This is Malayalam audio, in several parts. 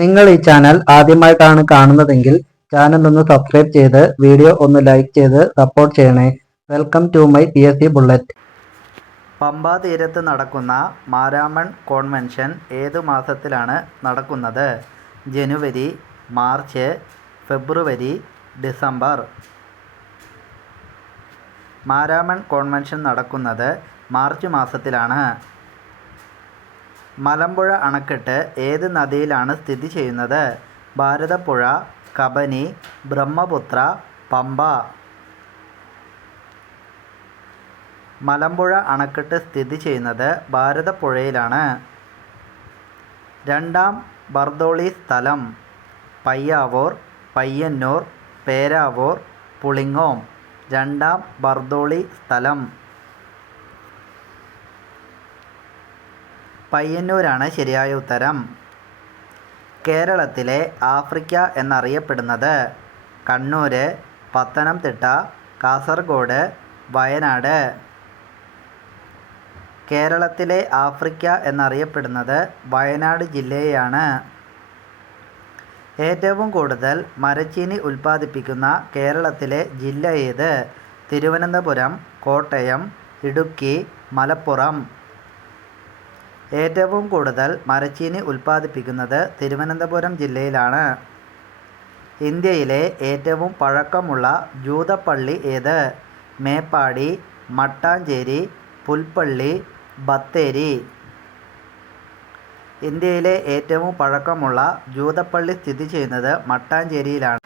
നിങ്ങൾ ഈ ചാനൽ ആദ്യമായിട്ടാണ് കാണുന്നതെങ്കിൽ ചാനൽ ഒന്ന് സബ്സ്ക്രൈബ് ചെയ്ത് വീഡിയോ ഒന്ന് ലൈക്ക് ചെയ്ത് സപ്പോർട്ട് ചെയ്യണേ. Welcome to my P S C bullet Pampa തീരത്ത് നടക്കുന്ന മാരാമൺ കോൺവെൻഷൻ ഏതു മാസത്തിലാണ് നടക്കുന്നത്? ജനുവരി മാർച്ച് ഫെബ്രുവരി ഡിസംബർ. മാരാമൺ കോൺവെൻഷൻ നടക്കുന്നത് മാർച്ച് മാസത്തിലാണ്. മലമ്പുഴ അണക്കെട്ട് ഏത് നദിയിലാണ് സ്ഥിതി ചെയ്യുന്നത്? ഭാരതപ്പുഴ കബനി ബ്രഹ്മപുത്ര പമ്പ. മലമ്പുഴ അണക്കെട്ട് സ്ഥിതി ചെയ്യുന്നത് ഭാരതപ്പുഴയിലാണ്. രണ്ടാം ബർദോളി സ്ഥലം പയ്യാവൂർ പയ്യന്നൂർ പേരാവൂർ പുളിങ്ങോം. രണ്ടാം ബർദോളി സ്ഥലം. പയ്യന്നൂരാണ് ശരിയായ ഉത്തരം. കേരളത്തിലെ ആഫ്രിക്ക എന്നറിയപ്പെടുന്നത് കണ്ണൂർ പത്തനംതിട്ട കാസർഗോഡ് വയനാട്. കേരളത്തിലെ ആഫ്രിക്ക എന്നറിയപ്പെടുന്നത് വയനാട് ജില്ലയെയാണ്. ഏറ്റവും കൂടുതൽ മരച്ചീനി ഉൽപ്പാദിപ്പിക്കുന്ന കേരളത്തിലെ ജില്ല ഏത്? തിരുവനന്തപുരം കോട്ടയം ഇടുക്കി മലപ്പുറം. ഏറ്റവും കൂടുതൽ മരച്ചീനി ഉൽപ്പാദിപ്പിക്കുന്നത് തിരുവനന്തപുരം ജില്ലയിലാണ്. ഇന്ത്യയിലെ ഏറ്റവും പഴക്കമുള്ള ജൂതപ്പള്ളി ഏത്? മേപ്പാടി മട്ടാഞ്ചേരി പുൽപ്പള്ളി ബത്തേരി. ഇന്ത്യയിലെ ഏറ്റവും പഴക്കമുള്ള ജൂതപ്പള്ളി സ്ഥിതി ചെയ്യുന്നത് മട്ടാഞ്ചേരിയിലാണ്.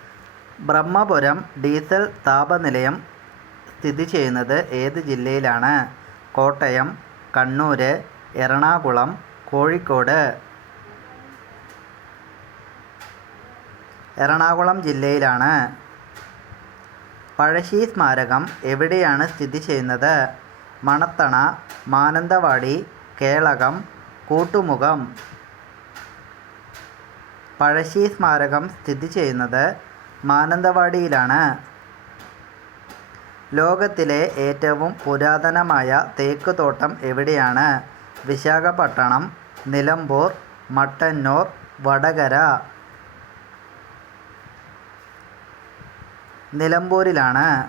ബ്രഹ്മപുരം ഡീസൽ താപനിലയം സ്ഥിതി ചെയ്യുന്നത് ഏത് ജില്ലയിലാണ്? കോട്ടയം കണ്ണൂർ എറണാകുളം കോഴിക്കോട്. എറണാകുളം ജില്ലയിലാണ്. പഴശ്ശി സ്മാരകം എവിടെയാണ് സ്ഥിതി ചെയ്യുന്നത്? മണത്തണ മാനന്തവാടി കേളകം കൂട്ടുമുഖം. പഴശ്ശി സ്മാരകം സ്ഥിതി ചെയ്യുന്നത് മാനന്തവാടിയിലാണ്. ലോകത്തിലെ ഏറ്റവും പുരാതനമായ തേക്ക് തോട്ടം എവിടെയാണ്? വിശാഖപട്ടണം നിലമ്പൂർ മട്ടന്നൂർ വടകര. നിലമ്പൂരിലാണ്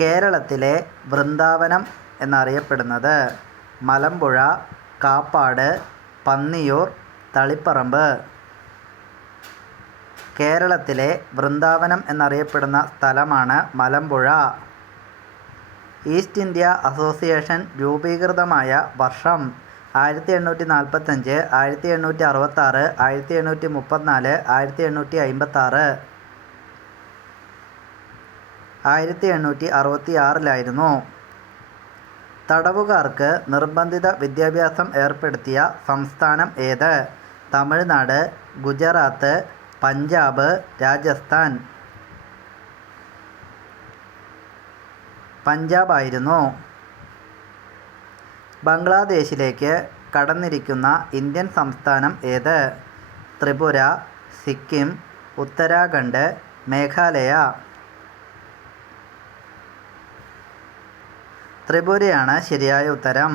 കേരളത്തിലെ വൃന്ദാവനം എന്നറിയപ്പെടുന്നത്. മലമ്പുഴ കാപ്പാട് പന്നിയൂർ തളിപ്പറമ്പ്. കേരളത്തിലെ വൃന്ദാവനം എന്നറിയപ്പെടുന്ന സ്ഥലമാണ് മലമ്പുഴ. ഈസ്റ്റ് ഇന്ത്യ അസോസിയേഷൻ രൂപീകൃതമായ വർഷം ആയിരത്തി എണ്ണൂറ്റി നാൽപ്പത്തഞ്ച് ആയിരത്തി എണ്ണൂറ്റി അറുപത്താറ് ആയിരത്തി എണ്ണൂറ്റി മുപ്പത്തിനാല് ആയിരത്തി എണ്ണൂറ്റി അമ്പത്താറ് ആയിരത്തി എണ്ണൂറ്റി അറുപത്തി ആറിലായിരുന്നു തടവുകാർക്ക് നിർബന്ധിത വിദ്യാഭ്യാസം ഏർപ്പെടുത്തിയ സംസ്ഥാനം ഏത്? തമിഴ്നാട് ഗുജറാത്ത് പഞ്ചാബ് രാജസ്ഥാൻ. പഞ്ചാബായിരുന്നു. ബംഗ്ലാദേശിലേക്ക് കടന്നിരിക്കുന്ന ഇന്ത്യൻ സംസ്ഥാനം ഏത്? ത്രിപുര സിക്കിം ഉത്തരാഖണ്ഡ് മേഘാലയ. ത്രിപുരയാണ് ശരിയായ ഉത്തരം.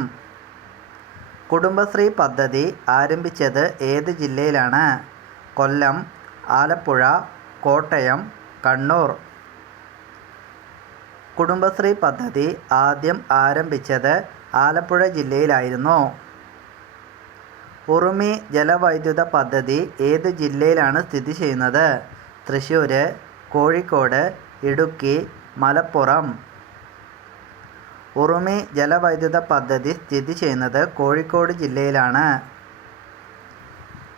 കുടുംബശ്രീ പദ്ധതി ആരംഭിച്ചത് ഏത് ജില്ലയിലാണ്? കൊല്ലം ആലപ്പുഴ കോട്ടയം കണ്ണൂർ. കുടുംബശ്രീ പദ്ധതി ആദ്യം ആരംഭിച്ചത് ആലപ്പുഴ ജില്ലയിലായിരുന്നു. ഉറുമി ജലവൈദ്യുത പദ്ധതി ഏത് ജില്ലയിലാണ് സ്ഥിതി ചെയ്യുന്നത്? തൃശ്ശൂർ കോഴിക്കോട് ഇടുക്കി മലപ്പുറം. ഉറുമി ജലവൈദ്യുത പദ്ധതി സ്ഥിതി ചെയ്യുന്നത് കോഴിക്കോട് ജില്ലയിലാണ്.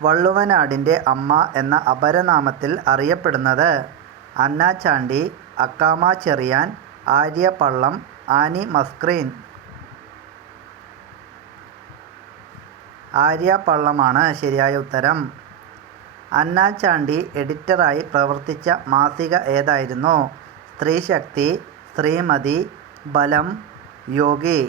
വള്ളുവനാടിന്റെ അമ്മ എന്ന അപരനാമത്തിൽ അറിയപ്പെടുന്നത് അന്നാച്ചാണ്ടി അക്കാമ ചെറിയാൻ ആര്യ പള്ളം ആനി മസ്ക്രീൻ. ആര്യ പള്ളമാണ് ശരിയായ ഉത്തരം. അന്നാചാണ്ടി എഡിറ്ററായി പ്രവർത്തിച്ച മാസിക ഏതായിരുന്നു? സ്ത്രീശക്തി ശ്രീമതി ബലം യോഗി.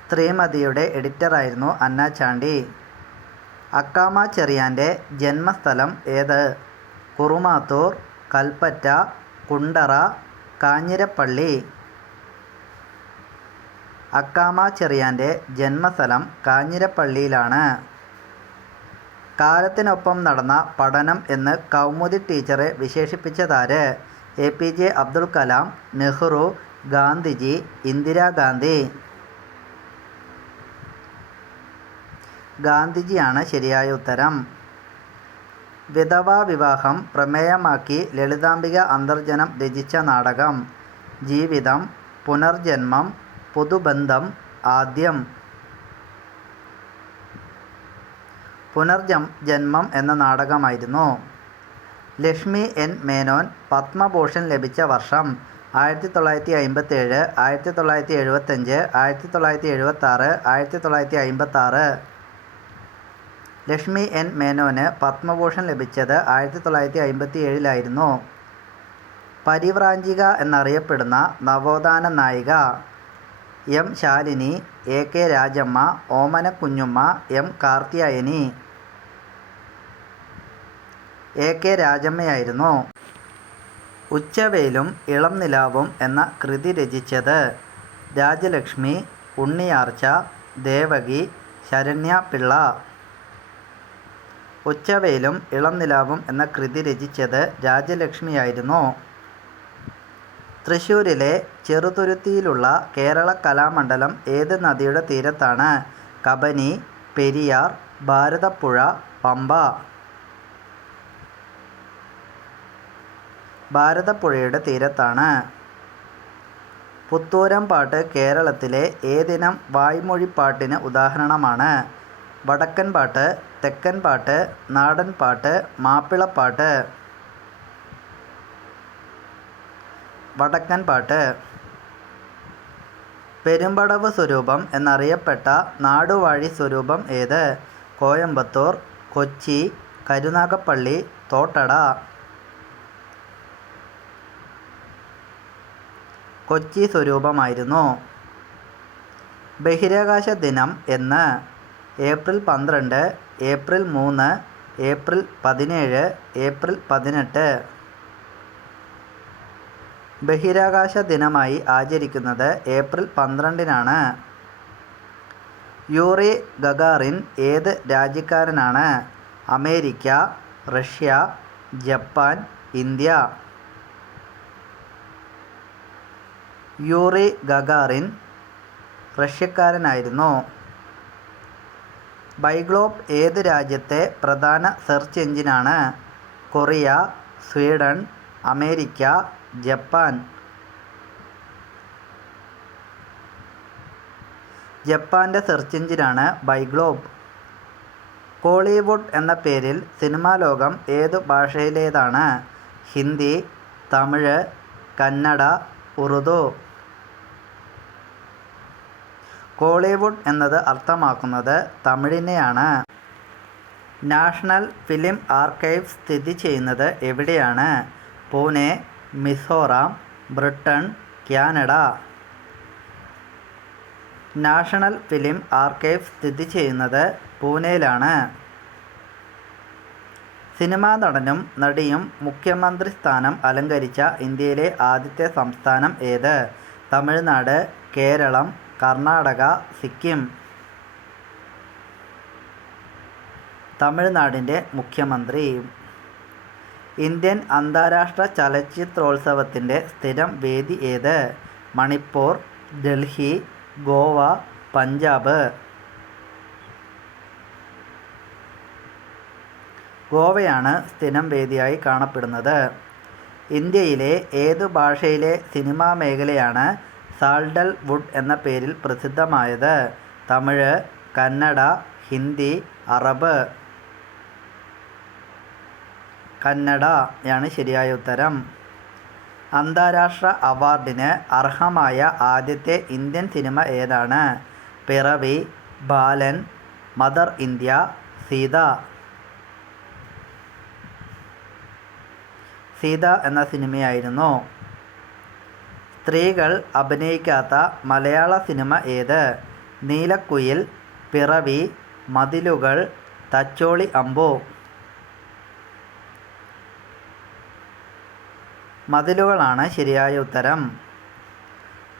സ്ത്രീമതിയുടെ എഡിറ്ററായിരുന്നു അന്നാചാണ്ടി അക്കാമ ചെറിയാന്റെ ജന്മസ്ഥലം ഏത്? കുറുമാത്തൂർ കൽപ്പറ്റ കുണ്ടറ കാഞ്ഞിരപ്പള്ളി അക്കാമ ചെറിയാന്റെ ജന്മസ്ഥലം കാഞ്ഞിരപ്പള്ളിയിലാണ്. കാലത്തിനൊപ്പം നടന്ന പഠനം എന്ന് കൗമുദി ടീച്ചറെ വിശേഷിപ്പിച്ചതാര്? A. P. J. Abdul Kalam, Nehru, Gandhiji, Indira Gandhi. ഗാന്ധിജിയാണ് ശരിയായ ഉത്തരം. വിധവാവിവാഹം പ്രമേയമാക്കി ലളിതാംബിക അന്തർജനം രചിച്ച നാടകം. ജീവിതം, പുനർജന്മം, പുതുബന്ധം, ആദ്യം. പുനർജം ജന്മം എന്ന നാടകമായിരുന്നു. ലക്ഷ്മി എൻ. മേനോൻ പത്മഭൂഷൺ ലഭിച്ച വർഷം. ആയിരത്തി തൊള്ളായിരത്തി അമ്പത്തിയേഴ്, ആയിരത്തി തൊള്ളായിരത്തി എഴുപത്തഞ്ച്, ആയിരത്തി തൊള്ളായിരത്തി എഴുപത്താറ്, ആയിരത്തി തൊള്ളായിരത്തി അമ്പത്താറ്. ലക്ഷ്മി എൻ. മേനോന് പത്മഭൂഷൺ ലഭിച്ചത് ആയിരത്തി തൊള്ളായിരത്തി അമ്പത്തിയേഴിലായിരുന്നു. പരിവ്രാജിക എന്നറിയപ്പെടുന്ന നവോത്ഥാന നായിക. M. Shalini, A. K. Rajamma, Omanakunjamma, M. Karthyayani. A. K. രാജമ്മയായിരുന്നു. ഉച്ചവെയിലും ഇളംനിലാവും എന്ന കൃതി രചിച്ചത്? രാജലക്ഷ്മി, ഉണ്ണിയാർച്ച, ദേവകി, ശരണ്യപിള്ള. ഉച്ചവെയിലും ഇളംനിലാവും എന്ന കൃതി രചിച്ചത് രാജലക്ഷ്മിയായിരുന്നു. തൃശ്ശൂരിലെ ചെറുതുരുത്തിയിലുള്ള കേരള കലാമണ്ഡലം ഏത് നദിയുടെ തീരത്താണ്? കബനി, പെരിയാർ, ഭാരതപ്പുഴ, പമ്പ. ഭാരതപ്പുഴയുടെ തീരത്താണ്. പുത്തൂരം പാട്ട് കേരളത്തിലെ ഏതിനം വായ്മൊഴിപ്പാട്ടിന് ഉദാഹരണമാണ്? വടക്കൻ പാട്ട്, തെക്കൻ പാട്ട്, നാടൻ പാട്ട്, മാപ്പിളപ്പാട്ട്. വടക്കൻ പാട്ട്. പെരുമ്പടവ് സ്വരൂപം എന്നറിയപ്പെട്ട നാടുവാഴി സ്വരൂപം ഏത്? കോയമ്പത്തൂർ, കൊച്ചി, കരുനാഗപ്പള്ളി, തോട്ടട. കൊച്ചി സ്വരൂപമായിരുന്നു. ബഹിരാകാശ ദിനം എന്ന്? ഏപ്രിൽ പന്ത്രണ്ട്, ഏപ്രിൽ മൂന്ന്, ഏപ്രിൽ പതിനേഴ്, ഏപ്രിൽ പതിനെട്ട്. ബഹിരാകാശ ദിനമായി ആചരിക്കുന്നത് ഏപ്രിൽ പന്ത്രണ്ടിനാണ്. യൂറി ഗഗാറിൻ ഏത് രാജ്യക്കാരനാണ്? America, Russia, Japan, India. Yuri Gagarin റഷ്യക്കാരനായിരുന്നു. Biglobe ഏത് രാജ്യത്തെ പ്രധാന സെർച്ച് എഞ്ചിനാണ്? Korea, Sweden, America, Japan. ജപ്പാന്റെ സെർച്ച് എഞ്ചിനാണ് ബൈഗ്ലോബ്. കോളിവുഡ് എന്ന പേരിൽ സിനിമാ ലോകം ഏത് ഭാഷയിലേതാണ്? ഹിന്ദി, തമിഴ്, കന്നഡ, ഉറുദു. കോളിവുഡ് എന്നത് അർത്ഥമാക്കുന്നത് തമിഴിനെയാണ്. നാഷണൽ ഫിലിം ആർക്കൈവ് സ്ഥിതി ചെയ്യുന്നത് എവിടെയാണ്? Pune, Mizoram, Britain, Canada. National film archive സ്ഥിതി ചെയ്യുന്നത് പൂനെയിലാണ്. സിനിമാനടനും നടിയും മുഖ്യമന്ത്രി സ്ഥാനം അലങ്കരിച്ച ഇന്ത്യയിലെ ആദ്യത്തെ സംസ്ഥാനം ഏത്? തമിഴ്നാട്, കേരളം, കർണാടക, സിക്കിം. തമിഴ്നാടിന്റെ മുഖ്യമന്ത്രി. ഇന്ത്യൻ അന്താരാഷ്ട്ര ചലച്ചിത്രോത്സവത്തിന്റെ സ്ഥിരം വേദി ഏത്? മണിപ്പൂർ, ഡൽഹി, ഗോവ, പഞ്ചാബ്. ഗോവയാണ് സ്ഥിരം വേദിയായി കാണപ്പെടുന്നത്. ഇന്ത്യയിലെ ഏതു ഭാഷയിലെ സിനിമാമേഖലയാണ് സാൽഡൽ വുഡ് എന്ന പേരിൽ പ്രസിദ്ധമായത്? തമിഴ്, കന്നഡ, ഹിന്ദി, അറബ്. കന്നഡ ആണ് ശരിയായ ഉത്തരം. അന്താരാഷ്ട്ര അവാർഡിന് അർഹമായ ആദ്യത്തെ ഇന്ത്യൻ സിനിമ ഏതാണ്? Piravi, Balan, Mother India, Sita. Sita എന്ന സിനിമയായിരുന്നു. സ്ത്രീകൾ അഭിനയിക്കാത്ത മലയാള സിനിമ ഏത്? നീലക്കുയിൽ, പിറവി, മതിലുകൾ, തച്ചോളി അമ്പു. മതിലുകളാണ് ശരിയായ ഉത്തരം.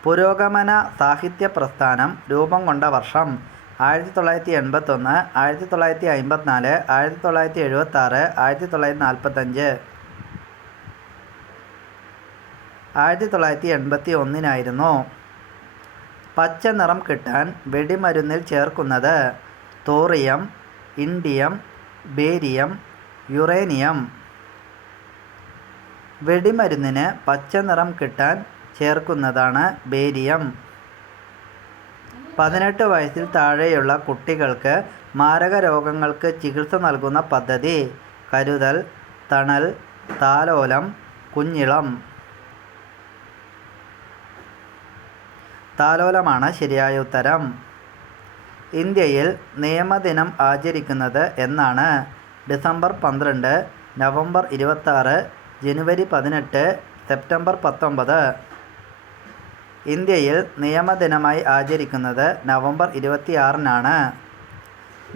പുരോഗമന സാഹിത്യ പ്രസ്ഥാനം രൂപം കൊണ്ട വർഷം ആയിരത്തി തൊള്ളായിരത്തി എൺപത്തൊന്ന് ആയിരത്തി തൊള്ളായിരത്തി അമ്പത്തിനാല് ആയിരത്തി തൊള്ളായിരത്തി എഴുപത്താറ് ആയിരത്തി തൊള്ളായിരത്തി നാൽപ്പത്തഞ്ച് ആയിരത്തി തൊള്ളായിരത്തി എൺപത്തി ഒന്നിനായിരുന്നു പച്ച നിറം കിട്ടാൻ വെടിമരുന്നിൽ ചേർക്കുന്നത് തോറിയം ഇൻഡിയം ബേരിയം യുറേനിയം. വെടിമരുന്നിന് പച്ച നിറം കിട്ടാൻ ചേർക്കുന്നതാണ് ബേരിയം. പതിനെട്ട് വയസ്സിൽ താഴെയുള്ള കുട്ടികൾക്ക് മാരക രോഗങ്ങൾക്ക് ചികിത്സ നൽകുന്ന പദ്ധതി കരുതൽ തണൽ താലോലം കുഞ്ഞിളം. താലോലമാണ് ശരിയായ ഉത്തരം. ഇന്ത്യയിൽ നിയമദിനം ആചരിക്കുന്നത് എന്നാണ് ഡിസംബർ പന്ത്രണ്ട് നവംബർ ഇരുപത്താറ് ജനുവരി പതിനെട്ട് സെപ്റ്റംബർ പത്തൊമ്പത്. ഇന്ത്യയിൽ നിയമദിനമായി ആചരിക്കുന്നത് നവംബർ ഇരുപത്തിയാറിനാണ്.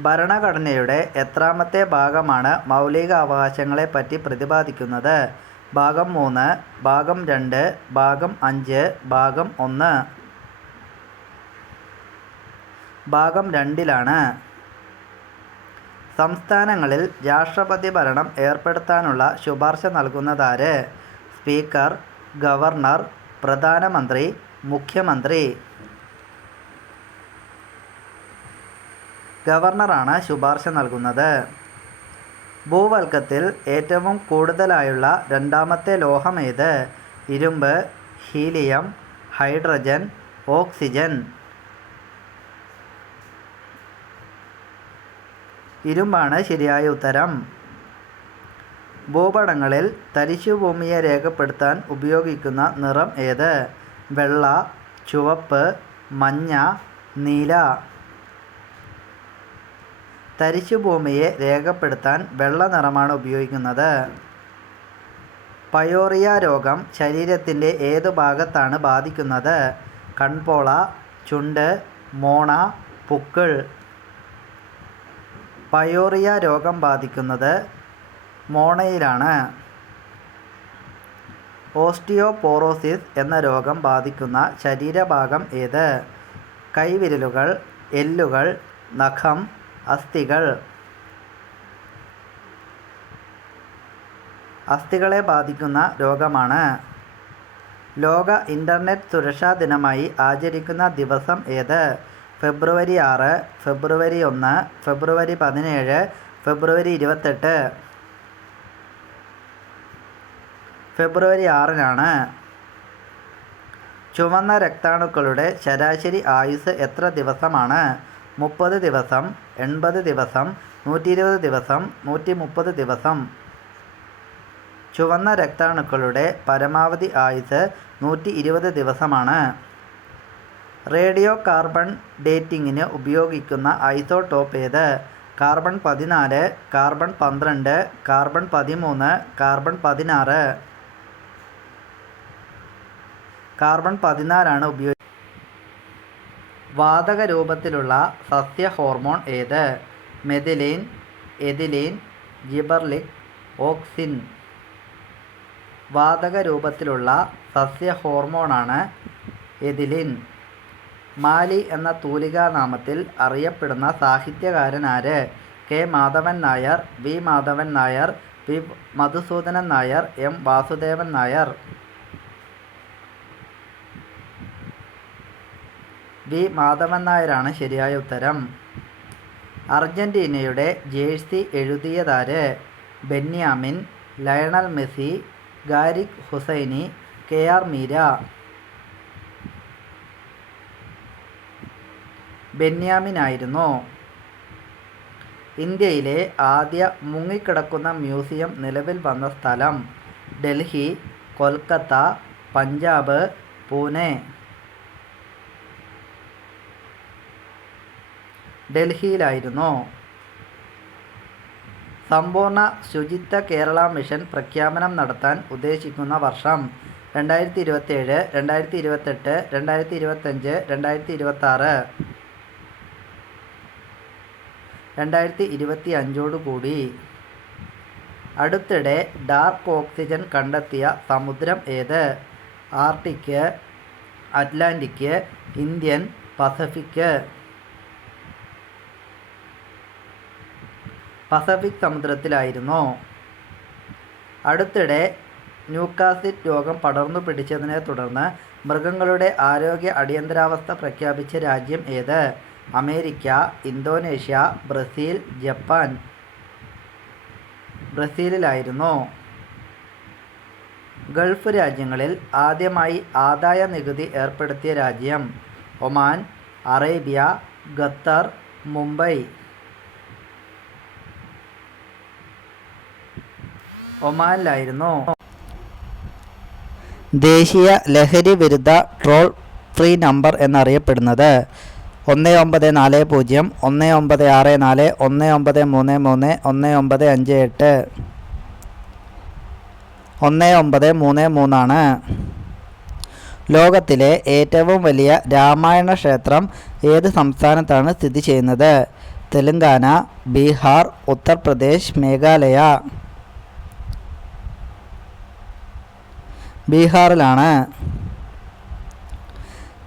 ഭരണഘടനയുടെ എത്രാമത്തെ ഭാഗമാണ് മൗലിക അവകാശങ്ങളെപ്പറ്റി പ്രതിപാദിക്കുന്നത്. ഭാഗം മൂന്ന് ഭാഗം രണ്ട് ഭാഗം അഞ്ച് ഭാഗം ഒന്ന്. ഭാഗം രണ്ടിലാണ്. സംസ്ഥാനങ്ങളിൽ രാഷ്ട്രപതി ഭരണം ഏർപ്പെടുത്താനുള്ള ശുപാർശ നൽകുന്നതാര്? സ്പീക്കർ ഗവർണർ പ്രധാനമന്ത്രി മുഖ്യമന്ത്രി. ഗവർണറാണ് ശുപാർശ നൽകുന്നത്. ഭൂവൽക്കത്തിൽ ഏറ്റവും കൂടുതലായുള്ള രണ്ടാമത്തെ ലോഹമേത് ഇരുമ്പ് ഹീലിയം ഹൈഡ്രജൻ ഓക്സിജൻ. ഇരുമ്പാണ് ശരിയായ ഉത്തരം. ഭൂപടങ്ങളിൽ തരിശുഭൂമിയെ രേഖപ്പെടുത്താൻ ഉപയോഗിക്കുന്ന നിറം ഏത്? വെള്ള ചുവപ്പ് മഞ്ഞ നീല. തരിശുഭൂമിയെ രേഖപ്പെടുത്താൻ വെള്ള നിറമാണ് ഉപയോഗിക്കുന്നത്. പയോറിയ രോഗം ശരീരത്തിന്റെ ഏതു ഭാഗത്താണ് ബാധിക്കുന്നത്? കൺപോള ചുണ്ട് മോണ പുക്കിൾ. പയോറിയ രോഗം ബാധിക്കുന്നത് മോണയിലാണ്. ഓസ്റ്റിയോപോറോസിസ് എന്ന രോഗം ബാധിക്കുന്ന ശരീരഭാഗം ഏത്? കൈവിരലുകൾ എല്ലുകൾ നഖം അസ്ഥികൾ. അസ്ഥികളെ ബാധിക്കുന്ന രോഗമാണ്. ലോക ഇന്റർനെറ്റ് സുരക്ഷാ ദിനമായി ആചരിക്കുന്ന ദിവസം ഏത്? ഫെബ്രുവരി ആറ് ഫെബ്രുവരി ഒന്ന് ഫെബ്രുവരി പതിനേഴ് ഫെബ്രുവരി ഇരുപത്തെട്ട്. ഫെബ്രുവരി ആറിനാണ്. ചുവന്ന രക്താണുക്കളുടെ ശരാശരി ആയുസ് എത്ര ദിവസമാണ്? മുപ്പത് ദിവസം എൺപത് ദിവസം നൂറ്റി ഇരുപത് ദിവസം നൂറ്റി മുപ്പത് ദിവസം. ചുവന്ന രക്താണുക്കളുടെ പരമാവധി ആയുസ് നൂറ്റി ഇരുപത് ദിവസമാണ്. റേഡിയോ കാർബൺ ഡേറ്റിംഗിന് ഉപയോഗിക്കുന്ന ഐസോടോപ്പ് ഏത്? കാർബൺ പതിനാല് കാർബൺ പന്ത്രണ്ട് കാർബൺ പതിമൂന്ന് കാർബൺ പതിനാറ്. കാർബൺ പതിനാലാണ് ഉപയോഗി വാതക രൂപത്തിലുള്ള സസ്യ ഹോർമോൺ ഏത്? Methylene ethylene gibberellic auxin. വാതക രൂപത്തിലുള്ള സസ്യ ഹോർമോണാണ് എഥിലിൻ. മാലി എന്ന തൂലികാനാമത്തിൽ അറിയപ്പെടുന്ന സാഹിത്യകാരനാര്. K. Madhavan Nair V. Madhavan Nair V. Madhusoodanan Nair M. Vasudevan Nair. V. Madhavan നായരാണ് ശരിയായ ഉത്തരം. അർജന്റീനയുടെ ജേഴ്സി എഴുതിയതാര്? ബെന്യാമിൻ ലയണൽ മെസ്സി ഗാരിക് ഹുസൈനി കെ. ആർ. മീര. ബെന്യാമിനായിരുന്നു. ഇന്ത്യയിലെ ആദ്യ മുങ്ങിക്കിടക്കുന്ന മ്യൂസിയം നിലവിൽ വന്ന സ്ഥലം ഡൽഹി കൊൽക്കത്ത പഞ്ചാബ് പൂനെ. ഡൽഹിയിലായിരുന്നു. സമ്പൂർണ ശുചിത്വ കേരള മിഷൻ പ്രഖ്യാപനം നടത്താൻ ഉദ്ദേശിക്കുന്ന വർഷം രണ്ടായിരത്തി ഇരുപത്തേഴ് രണ്ടായിരത്തി ഇരുപത്തെട്ട് രണ്ടായിരത്തി ഇരുപത്തഞ്ച് രണ്ടായിരത്തി ഇരുപത്താറ് രണ്ടായിരത്തി ഇരുപത്തി അഞ്ചോടുകൂടി അടുത്തിടെ ഡാർക്ക് ഓക്സിജൻ കണ്ടെത്തിയ സമുദ്രം ഏത്? Arctic Atlantic Indian Pacific Pacific സമുദ്രത്തിലായിരുന്നു. അടുത്തിടെ ന്യൂക്കാസിറ്റ് രോഗം പടർന്നു പിടിച്ചതിനെ തുടർന്ന് മൃഗങ്ങളുടെ ആരോഗ്യ അടിയന്തരാവസ്ഥ പ്രഖ്യാപിച്ച രാജ്യം ഏത്? അമേരിക്ക ഇന്തോനേഷ്യ ബ്രസീൽ ജപ്പാൻ ബ്രസീലിലായിരുന്നു. ഗൾഫ് രാജ്യങ്ങളിൽ ആദ്യമായി ആദായ നികുതി ഏർപ്പെടുത്തിയ രാജ്യം ഒമാൻ അറേബ്യ ഖത്തർ മുംബൈ. ഒമാനിലായിരുന്നു. ദേശീയ ലഹരി വിരുദ്ധ ട്രോൾ ഫ്രീ നമ്പർ എന്നറിയപ്പെടുന്നത്. ഒന്ന് ഒമ്പത് നാല് പൂജ്യം ഒന്ന് ഒമ്പത് ആറ് നാല് ഒന്ന് ഒമ്പത് മൂന്ന് മൂന്ന് ഒന്ന് ഒമ്പത് അഞ്ച് എട്ട്. ഒന്ന് ഒമ്പത് മൂന്ന് മൂന്നാണ്. ലോകത്തിലെ ഏറ്റവും വലിയ രാമായണ ക്ഷേത്രം ഏത് സംസ്ഥാനത്താണ് സ്ഥിതി ചെയ്യുന്നത്? തെലങ്കാന ബീഹാർ ഉത്തർപ്രദേശ് മേഘാലയ. ബീഹാറിലാണ്.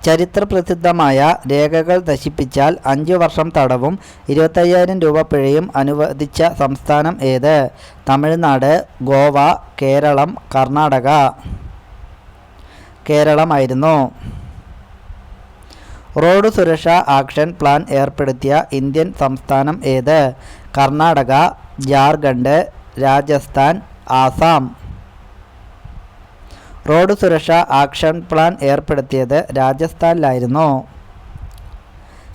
ചരിത്രപ്രസിദ്ധമായ രേഖകൾ നശിപ്പിച്ചാൽ അഞ്ചു വർഷം തടവും ഇരുപത്തയ്യായിരം രൂപ പിഴയും അനുവദിച്ച സംസ്ഥാനം ഏത്? തമിഴ്നാട് ഗോവ കേരളം കർണാടക. കേരളമായിരുന്നു. റോഡ് സുരക്ഷാ ആക്ഷൻ പ്ലാൻ ഏർപ്പെടുത്തിയ ഇന്ത്യൻ സംസ്ഥാനം ഏത്? കർണാടക ജാർഖണ്ഡ് രാജസ്ഥാൻ ആസാം. റോഡ് സുരക്ഷാ ആക്ഷൻ പ്ലാൻ ഏർപ്പെടുത്തിയത് രാജസ്ഥാനിലായിരുന്നു.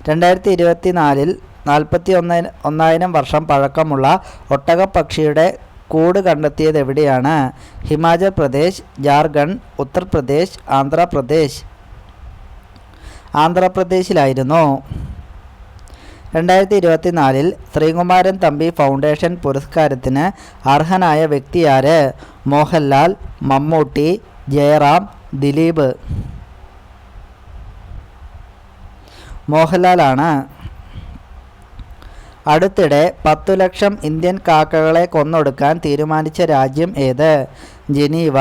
രണ്ടായിരത്തി ഇരുപത്തി നാലിൽ നാൽപ്പത്തി ഒന്ന് ഒന്നായിരം വർഷം പഴക്കമുള്ള ഒട്ടകപ്പക്ഷിയുടെ കൂട് കണ്ടെത്തിയത് എവിടെയാണ് ഹിമാചൽ പ്രദേശ് ജാർഖണ്ഡ് ഉത്തർപ്രദേശ് ആന്ധ്രാപ്രദേശ്. ആന്ധ്രാപ്രദേശിലായിരുന്നു. രണ്ടായിരത്തി ഇരുപത്തിനാലിൽ ശ്രീകുമാരൻ തമ്പി ഫൗണ്ടേഷൻ പുരസ്കാരത്തിന് അർഹനായ വ്യക്തിയാര്? മോഹൻലാൽ മമ്മൂട്ടി ജയറാം ദിലീപ് മോഹൻലാലാണ്. അടുത്തിടെ പത്തു ലക്ഷം ഇന്ത്യൻ കാക്കകളെ കൊന്നൊടുക്കാൻ തീരുമാനിച്ച രാജ്യം ഏത്? Geneva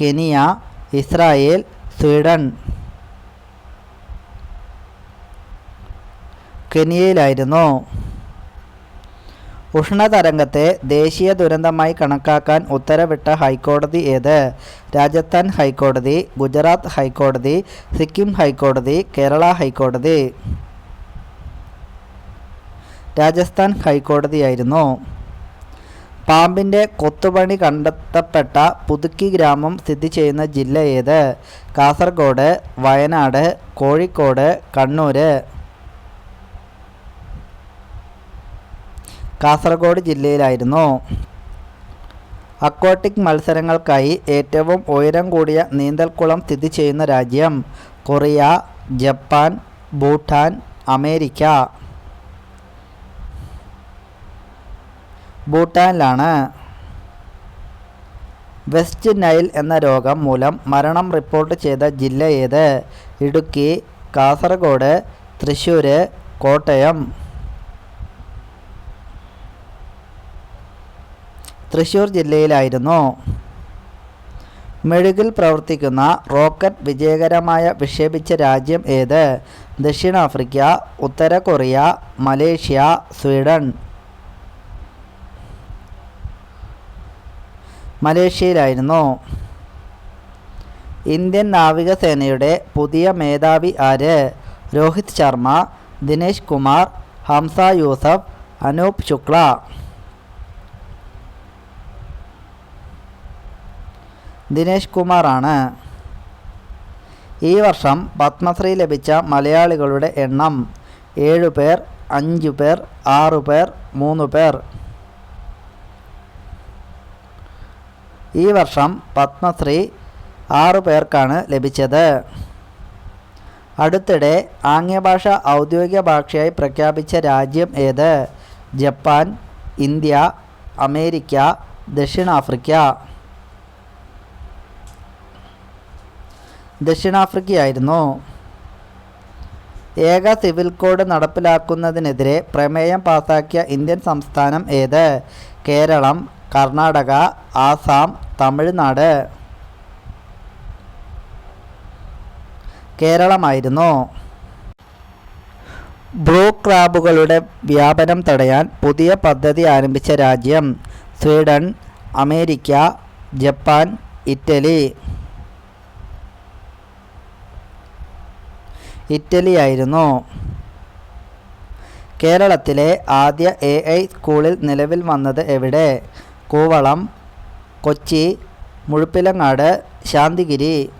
Kenya Israel Sweden. കെനിയയിലായിരുന്നു. ഉഷ്ണതരംഗത്തെ ദേശീയ ദുരന്തമായി കണക്കാക്കാൻ ഉത്തരവിട്ട ഹൈക്കോടതി ഏത്? രാജസ്ഥാൻ ഹൈക്കോടതി ഗുജറാത്ത് ഹൈക്കോടതി സിക്കിം ഹൈക്കോടതി കേരള ഹൈക്കോടതി? രാജസ്ഥാൻ ഹൈക്കോടതിയായിരുന്നു. പാമ്പിന്റെ കൊത്തുപണി കണ്ടെത്തപ്പെട്ട പുതുക്കി ഗ്രാമം സ്ഥിതി ചെയ്യുന്ന ജില്ല ഏത്? കാസർഗോഡ് വയനാട് കോഴിക്കോട് കണ്ണൂർ കാസർഗോഡ് ജില്ലയിലായിരുന്നു. അക്വാട്ടിക് മത്സരങ്ങൾക്കായി ഏറ്റവും ഉയരം കൂടിയ നീന്തൽക്കുളം സ്ഥിതി ചെയ്യുന്ന രാജ്യം കൊറിയ ജപ്പാൻ ഭൂട്ടാൻ അമേരിക്ക. ഭൂട്ടാനിലാണ്. വെസ്റ്റ് നൈൽ എന്ന രോഗം മൂലം മരണം റിപ്പോർട്ട് ചെയ്ത ജില്ല ഏത്? ഇടുക്കി കാസർഗോഡ് തൃശ്ശൂർ കോട്ടയം. തൃശ്ശൂർ ജില്ലയിലായിരുന്നു. മെഴുകിൽ പ്രവർത്തിക്കുന്ന റോക്കറ്റ് വിജയകരമായ വിക്ഷേപിച്ച രാജ്യം ഏത്? ദക്ഷിണാഫ്രിക്ക ഉത്തര കൊറിയ മലേഷ്യ സ്വീഡൻ. മലേഷ്യയിലായിരുന്നു. ഇന്ത്യൻ നാവികസേനയുടെ പുതിയ മേധാവി ആര്? രോഹിത് ശർമ്മ ദിനേശ് കുമാർ ഹംസ യൂസഫ് അനൂപ് ശുക്ല. ദിനേശ് കുമാറാണ്. ഈ വർഷം പത്മശ്രീ ലഭിച്ച മലയാളികളുടെ എണ്ണം ഏഴു പേർ അഞ്ചു പേർ ആറു പേർ മൂന്ന് പേർ. ഈ വർഷം പത്മശ്രീ ആറു പേർക്കാണ് ലഭിച്ചത്. അടുത്തിടെ ആംഗ്യഭാഷ ഔദ്യോഗിക ഭാഷയായി പ്രഖ്യാപിച്ച രാജ്യം ഏത്? ജപ്പാൻ ഇന്ത്യ അമേരിക്ക ദക്ഷിണാഫ്രിക്ക. ദക്ഷിണാഫ്രിക്കയായിരുന്നു. ഏക സിവിൽ കോഡ് നടപ്പിലാക്കുന്നതിനെതിരെ പ്രമേയം പാസാക്കിയ ഇന്ത്യൻ സംസ്ഥാനം ഏത്? കേരളം കർണാടക ആസാം തമിഴ്നാട്. കേരളമായിരുന്നു. ബ്ലൂ ക്രാബുകളുടെ വ്യാപനം തടയാൻ പുതിയ പദ്ധതി ആരംഭിച്ച രാജ്യം സ്വീഡൻ അമേരിക്ക ജപ്പാൻ ഇറ്റലി. ഇറ്റലിയായിരുന്നു. കേരളത്തിലെ ആദ്യ എ ഐ സ്കൂളിൽ നിലവിൽ വന്നത് എവിടെ? കൂവളം കൊച്ചി മുഴുപ്പിലങ്ങാട് ശാന്തിഗിരി.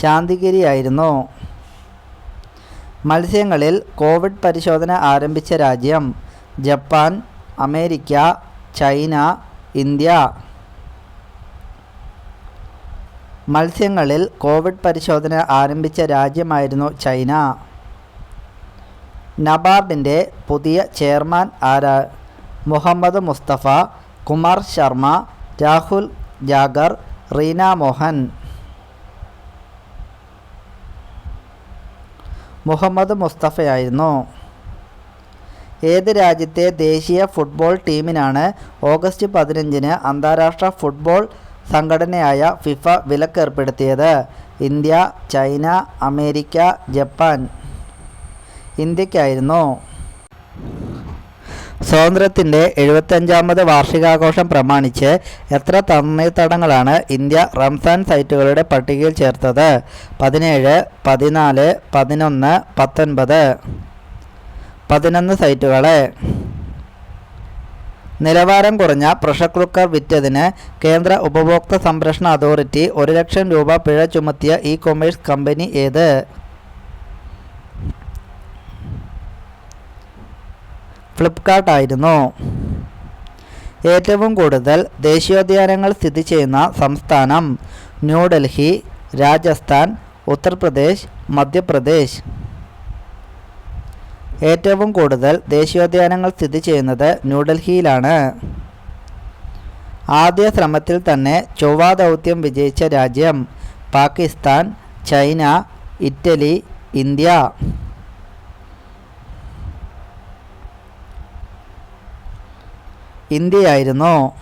ശാന്തിഗിരിയായിരുന്നു. മത്സ്യങ്ങളിൽ കോവിഡ് പരിശോധന ആരംഭിച്ച രാജ്യം ജപ്പാൻ അമേരിക്ക ചൈന ഇന്ത്യ. മത്സ്യങ്ങളിൽ കോവിഡ് പരിശോധന ആരംഭിച്ച രാജ്യമായിരുന്നു ചൈന. നബാർഡിന്റെ പുതിയ ചെയർമാൻ ആരാ? മുഹമ്മദ് മുസ്തഫ കുമാർ ശർമ്മ രാഹുൽ ജാഗർ റീന മോഹൻ. മുഹമ്മദ് മുസ്തഫയായിരുന്നു. ഏത് രാജ്യത്തെ ദേശീയ ഫുട്ബോൾ ടീമിനാണ് ഓഗസ്റ്റ് പതിനഞ്ചിന് അന്താരാഷ്ട്ര ഫുട്ബോൾ സംഘടനയായ FIFA വിലക്കേർപ്പെടുത്തിയത്. India China America Japan. ഇന്ത്യക്കായിരുന്നു സ്വാതന്ത്ര്യത്തിന്റെ എഴുപത്തഞ്ചാമത് വാർഷികാഘോഷം പ്രമാണിച്ച് എത്ര തണ്ണീർത്തടങ്ങളാണ് ഇന്ത്യ റംസാൻ സൈറ്റുകളുടെ പട്ടികയിൽ ചേർത്തത്? പതിനേഴ് പതിനാല് പതിനൊന്ന് പത്തൊൻപത്. പതിനൊന്ന് സൈറ്റുകളെ നിലവാരം കുറഞ്ഞ പ്രഷർ കുക്കർ വിറ്റതിന് കേന്ദ്ര ഉപഭോക്തൃ സംരക്ഷണ അതോറിറ്റി ഒരു ലക്ഷം രൂപ പിഴ ചുമത്തിയ ഇ കൊമേഴ്സ് കമ്പനി ഏത്? ഫ്ലിപ്കാർട്ട് ആയിരുന്നു. ഏറ്റവും കൂടുതൽ ദേശീയോദ്യാനങ്ങൾ സ്ഥിതി ചെയ്യുന്ന സംസ്ഥാനം ന്യൂഡൽഹി രാജസ്ഥാൻ ഉത്തർപ്രദേശ് മധ്യപ്രദേശ്. ഏറ്റവും കൂടുതൽ ദേശീയോദ്യാനങ്ങൾ സ്ഥിതി ചെയ്യുന്നത് ന്യൂഡൽഹിയിലാണ്. ആദ്യ ശ്രമത്തിൽ തന്നെ ചൊവ്വ ദൗത്യം വിജയിച്ച രാജ്യം പാകിസ്ഥാൻ ചൈന ഇറ്റലി ഇന്ത്യ. ഇന്ത്യയായിരുന്നു.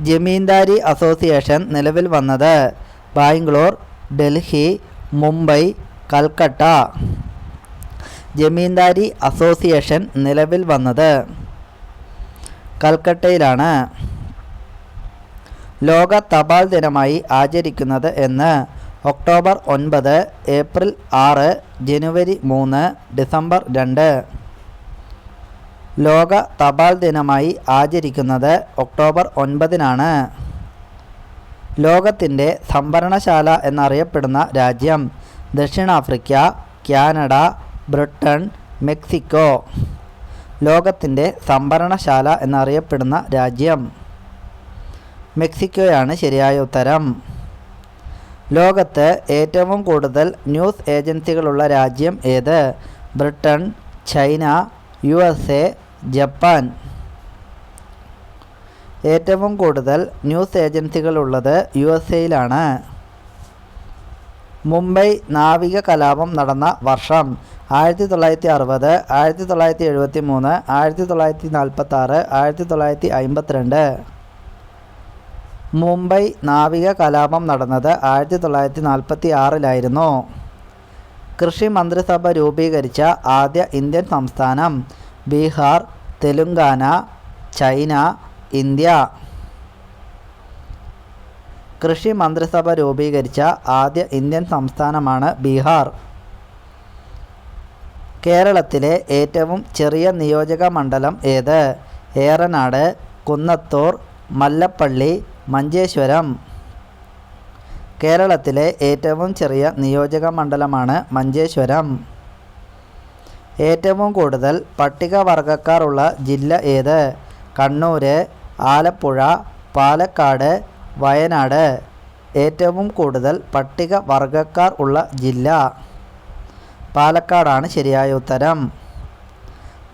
ജമീന്ദാരി അസോസിയേഷൻ നിലവിൽ വന്നത് ബാംഗ്ലൂർ ഡൽഹി മുംബൈ കൽക്കട്ട. ജമീന്ദാരി അസോസിയേഷൻ നിലവിൽ വന്നത്. കൽക്കട്ടയിലാണ്. ലോക തപാൽ ദിനമായി ആചരിക്കുന്നത് എന്ന് ഒക്ടോബർ ഒൻപത് ഏപ്രിൽ ആറ് ജനുവരി മൂന്ന് ഡിസംബർ രണ്ട്. ലോക തപാൽ ദിനമായി ആചരിക്കുന്നത് ഒക്ടോബർ ഒൻപതിനാണ്. ലോകത്തിന്റെ സംഭരണശാല എന്നറിയപ്പെടുന്ന രാജ്യം ദക്ഷിണാഫ്രിക്ക കാനഡ ബ്രിട്ടൻ മെക്സിക്കോ. ലോകത്തിന്റെ സംഭരണശാല എന്നറിയപ്പെടുന്ന രാജ്യം. മെക്സിക്കോയാണ് ശരിയായ ഉത്തരം. ലോകത്ത് ഏറ്റവും കൂടുതൽ ന്യൂസ് ഏജൻസികളുള്ള രാജ്യം ഏത്? Britain China U S A Japan. ഏറ്റവും കൂടുതൽ ന്യൂസ് ഏജൻസികളുള്ളത് യു എസ് എയിലാണ്. മുംബൈ നാവിക കലാപം നടന്ന വർഷം ആയിരത്തി തൊള്ളായിരത്തി അറുപത് ആയിരത്തി തൊള്ളായിരത്തി എഴുപത്തി മൂന്ന് ആയിരത്തി തൊള്ളായിരത്തി നാൽപ്പത്തി ആറ് ആയിരത്തി തൊള്ളായിരത്തി അമ്പത്തിരണ്ട് മുംബൈ നാവിക കലാപം നടന്നത് ആയിരത്തി തൊള്ളായിരത്തി നാൽപ്പത്തി ആറിലായിരുന്നു കൃഷി മന്ത്രിസഭ രൂപീകരിച്ച ആദ്യ ഇന്ത്യൻ സംസ്ഥാനം ബീഹാർ തെലുങ്കാന ചൈന ഇന്ത്യ. കൃഷി മന്ത്രിസഭ രൂപീകരിച്ച ആദ്യ ഇന്ത്യൻ സംസ്ഥാനമാണ് ബീഹാർ. കേരളത്തിലെ ഏറ്റവും ചെറിയ നിയോജക മണ്ഡലം ഏത്? ഏറനാട് കുന്നത്തൂർ മല്ലപ്പള്ളി മഞ്ചേശ്വരം. കേരളത്തിലെ ഏറ്റവും ചെറിയ നിയോജക മണ്ഡലമാണ് മഞ്ചേശ്വരം. ഏറ്റവും കൂടുതൽ പട്ടികവർഗക്കാരുള്ള ജില്ല ഏത്? കണ്ണൂർ ആലപ്പുഴ പാലക്കാട് വയനാട്. ഏറ്റവും കൂടുതൽ പട്ടികവർഗക്കാർ ഉള്ള ജില്ല. പാലക്കാടാണ് ശരിയായ ഉത്തരം.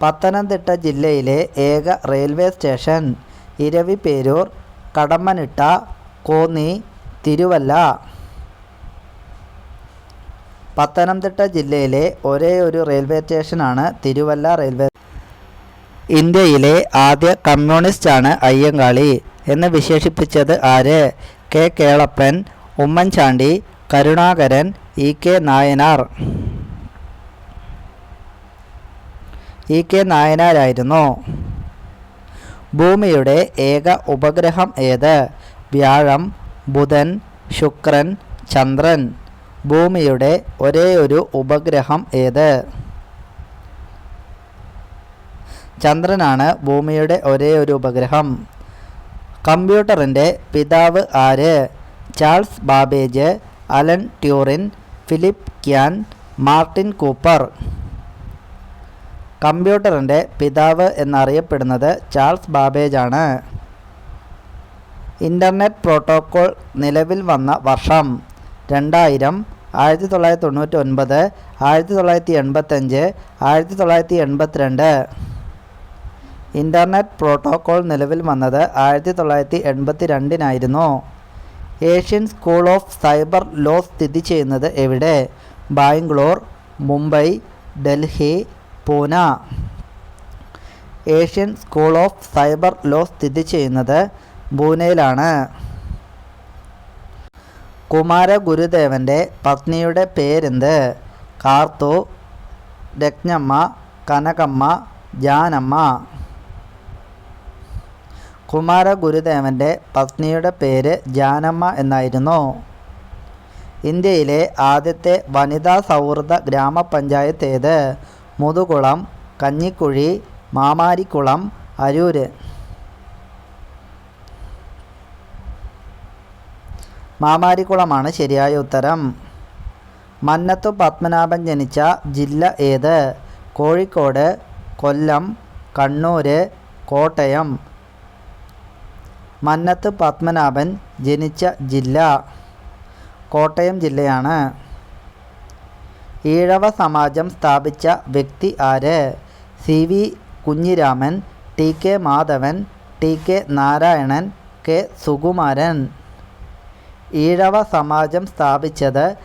പത്തനംതിട്ട ജില്ലയിലെ ഏക റെയിൽവേ സ്റ്റേഷൻ ഇരവിപേരൂർ കടമ്മനിട്ട കോന്നി തിരുവല്ല. പത്തനംതിട്ട ജില്ലയിലെ ഒരേ ഒരു റെയിൽവേ സ്റ്റേഷനാണ് തിരുവല്ല റെയിൽവേ. ഇന്ത്യയിലെ ആദ്യ കമ്മ്യൂണിസ്റ്റാണ് അയ്യങ്കാളി എന്ന് വിശേഷിപ്പിച്ചത് ആര്? K. Kelappan Oommen Chandy Karunakaran E. K. Nayanar. E K നായനാരായിരുന്നു. ഭൂമിയുടെ ഏക ഉപഗ്രഹം ഏത്? വ്യാഴം ബുധൻ ശുക്രൻ ചന്ദ്രൻ. ഭൂമിയുടെ ഒരേ ഒരു ഉപഗ്രഹം ഏത്? ചന്ദ്രനാണ് ഭൂമിയുടെ ഒരേ ഒരു ഉപഗ്രഹം. കമ്പ്യൂട്ടറിന്റെ പിതാവ് ആര്? Charles Babbage Alan Turing Philip Kahn Martin Cooper. കമ്പ്യൂട്ടറിന്റെ പിതാവ് എന്നറിയപ്പെടുന്നത് ചാൾസ് ബാബേജ് ആണ് ഇന്റർനെറ്റ് പ്രോട്ടോക്കോൾ നിലവിൽ വന്ന വർഷം രണ്ടായിരം ആയിരത്തി തൊള്ളായിരത്തി തൊണ്ണൂറ്റി ഒൻപത് ആയിരത്തി തൊള്ളായിരത്തി എൺപത്തഞ്ച് ആയിരത്തി തൊള്ളായിരത്തി എൺപത്തിരണ്ട് ഇന്റർനെറ്റ് പ്രോട്ടോക്കോൾ നിലവിൽ വന്നത് ആയിരത്തി തൊള്ളായിരത്തി എൺപത്തി രണ്ടിനായിരുന്നു Asian school of cyber law സ്ഥിതി ചെയ്യുന്നത് എവിടെ? Bangalore Mumbai Delhi Pune. Asian school of cyber law സ്ഥിതി ചെയ്യുന്നത് പൂനെയിലാണ്. കുമാരഗുരുദേവന്റെ പത്നിയുടെ പേരെന്ത്? കാർത്തു രജ്ഞമ്മ കനകമ്മ ജാനമ്മ. കുമാരഗുരുദേവന്റെ പത്നിയുടെ പേര് ജാനമ്മ എന്നായിരുന്നു. ഇന്ത്യയിലെ ആദ്യത്തെ വനിതാ സൗഹൃദ ഗ്രാമപഞ്ചായത്ത് ഏത്? മുതുകുളം കഞ്ഞിക്കുഴി മാമാരിക്കുളം അരൂര് മാമാരിക്കുളമാണ് ശരിയായ ഉത്തരം. മന്നത്തു പത്മനാഭൻ ജനിച്ച ജില്ല ഏത്? കോഴിക്കോട് കൊല്ലം കണ്ണൂർ കോട്ടയം. മന്നത്ത് പത്മനാഭൻ ജനിച്ച ജില്ല കോട്ടയം ജില്ലയാണ്. ഈഴവ സമാജം സ്ഥാപിച്ച വ്യക്തി ആര്? C V Kunjiraman T K Madhavan T K Narayanan K Sukumaran. Ezhava സമാജം സ്ഥാപിച്ചത്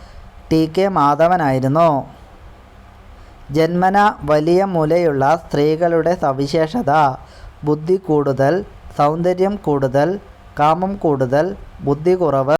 ടി കെ മാധവനായിരുന്നു. ജന്മന വലിയ മൂലയുള്ള സ്ത്രീകളുടെ സവിശേഷത ബുദ്ധി കൂടുതൽ സൗന്ദര്യം കൂടുതൽ കാമം കൂടുതൽ ബുദ്ധി കുറവ്.